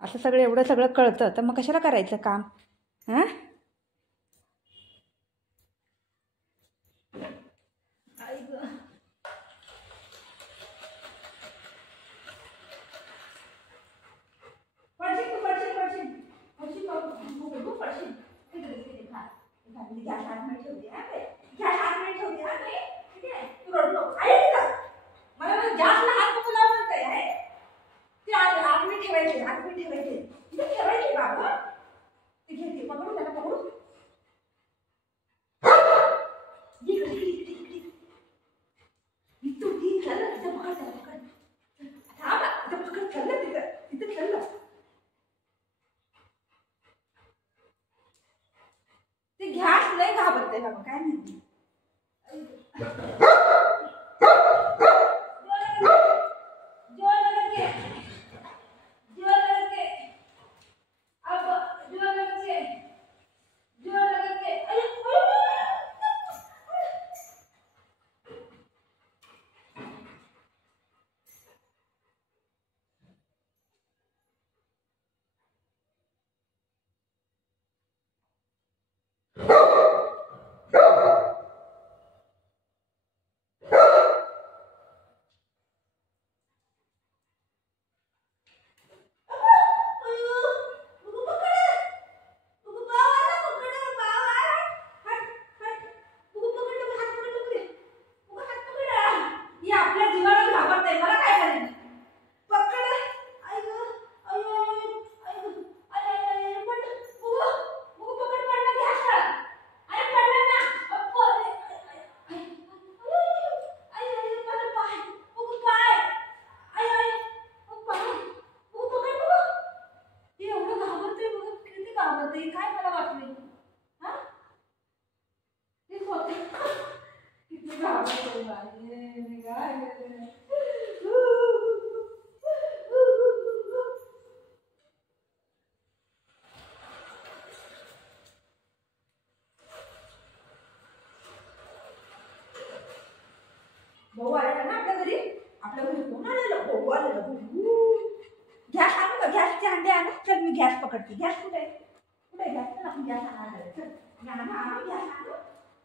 असं सगळं एवढं सगळं कळतं तर मग कशाला करायचं काम? हां ते घ्यास लय घाबरते बाबा, काय माहिती. काय मला वाटलं हा ते होते किती घाबरतो बाई काय भाऊ आलेला ना आपल्या घरी कोण आलेलं? भाऊ आलेलं. गॅस आणू का? गॅसचे अंडे आणू. चल मी गॅस पकडते. गॅस कुठे आहे? कुठे गॅस? चल आपण गॅस आणायला. चल आणू गॅस आणू.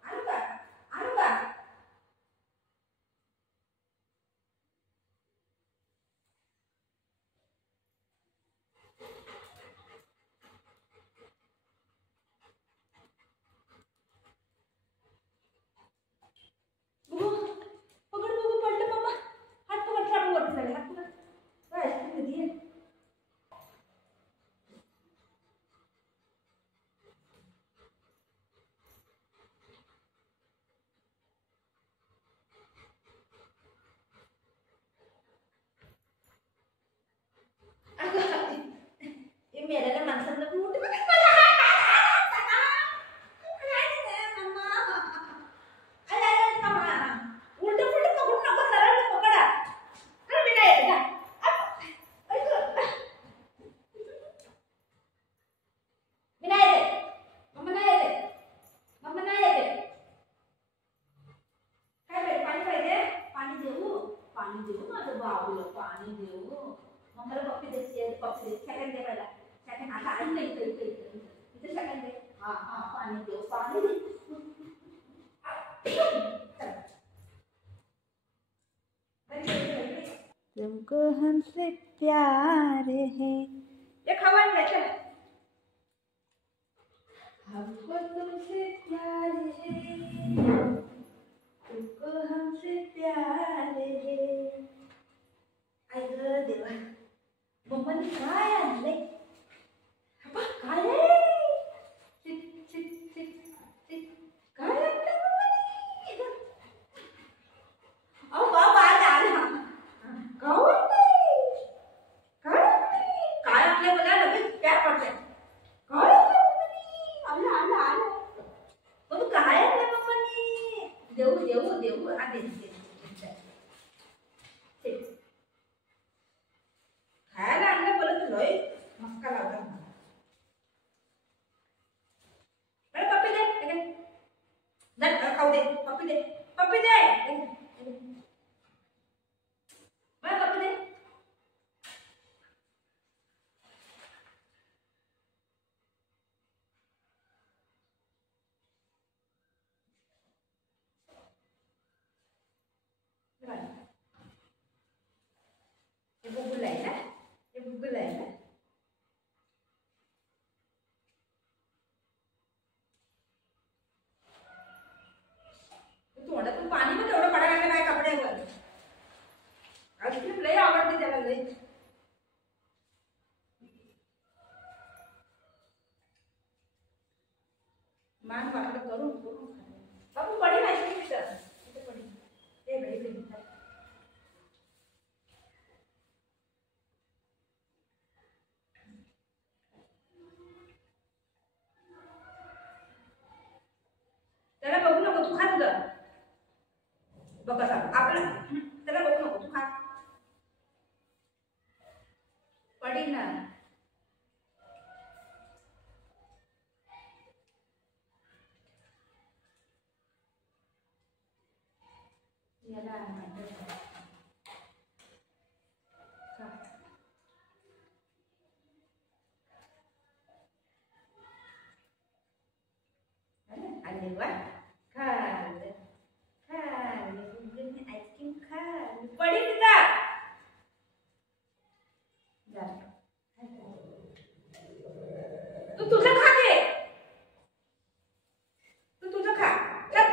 आणू का? आणू का? पकड बघू पडलं बाबा. हात पकड. चालू वरती झाले. हात पकड. काय कधी मेल्याला माणसांना उठ पाणी देऊ माझं बाबूला पाणी देऊ मम्माला पप्पी देते पप्पी दे सेकंड दे पहिला सेकंड आता आई नाही इथे सेकंड दे हां हां पाणी देऊ पाणी दे तुमको हमसे प्यार है ये खबर है चल हमको तुमसे प्यार है देऊ देऊ देऊ हा दे खायला आणलं बोलत लोय मस्का लावला मला पप्पी दे जर खाऊ दे पप्पी दे मला पप्पी दे ये बुबुल आहे ना ये बुबुल आहे ना तोंडातून पाणी पण एवढं पडायला लागलं काय कपड्यावर आईस्क्रीम लय आवडते त्याला लय मान वाकडं करून बाबू पडी आईस्क्रीम इथं पडी ते बडी त्याला बघू नको तू खा तुझं बघ कसा आपला त्याला बघू नको तू खा पडी ना याला अरे वा खाल्लं आईस्क्रीम खाल्लं पडी तिथं तू तुझं खा घे तू तुझं खा चल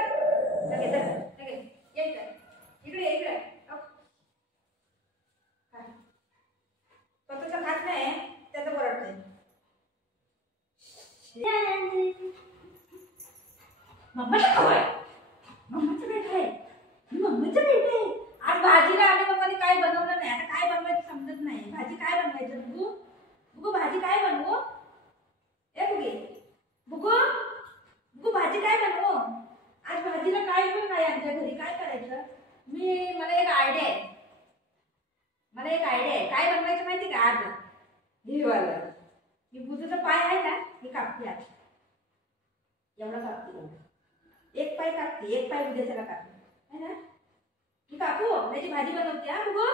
इकडे स्वतःचं खात नाही त्याचं बरडतंय मम्माचं खाऊ आहे मम्माचं बेट आहे मम्मीचं बेट आहे आज भाजीला आम्ही मम्माने काय बनवलं नाही आता काय बनवायचं समजत नाही भाजी काय बनवायचं बुगू बुगू भाजी काय बनवू ए बुगे बुगू बुगू भाजी काय बनवू आज भाजीला काय पण नाही आमच्या घरी काय करायचं मला एक आयडिया आहे काय बनवायचं माहिती का आज हे वालं ही बुजूचा पाय आहे ना हे कापते आज एवढा कापते एक पाय कापते एक पाय उद्या त्याला कापते है ना मी कापू त्याची भाजी बनवते हा बघू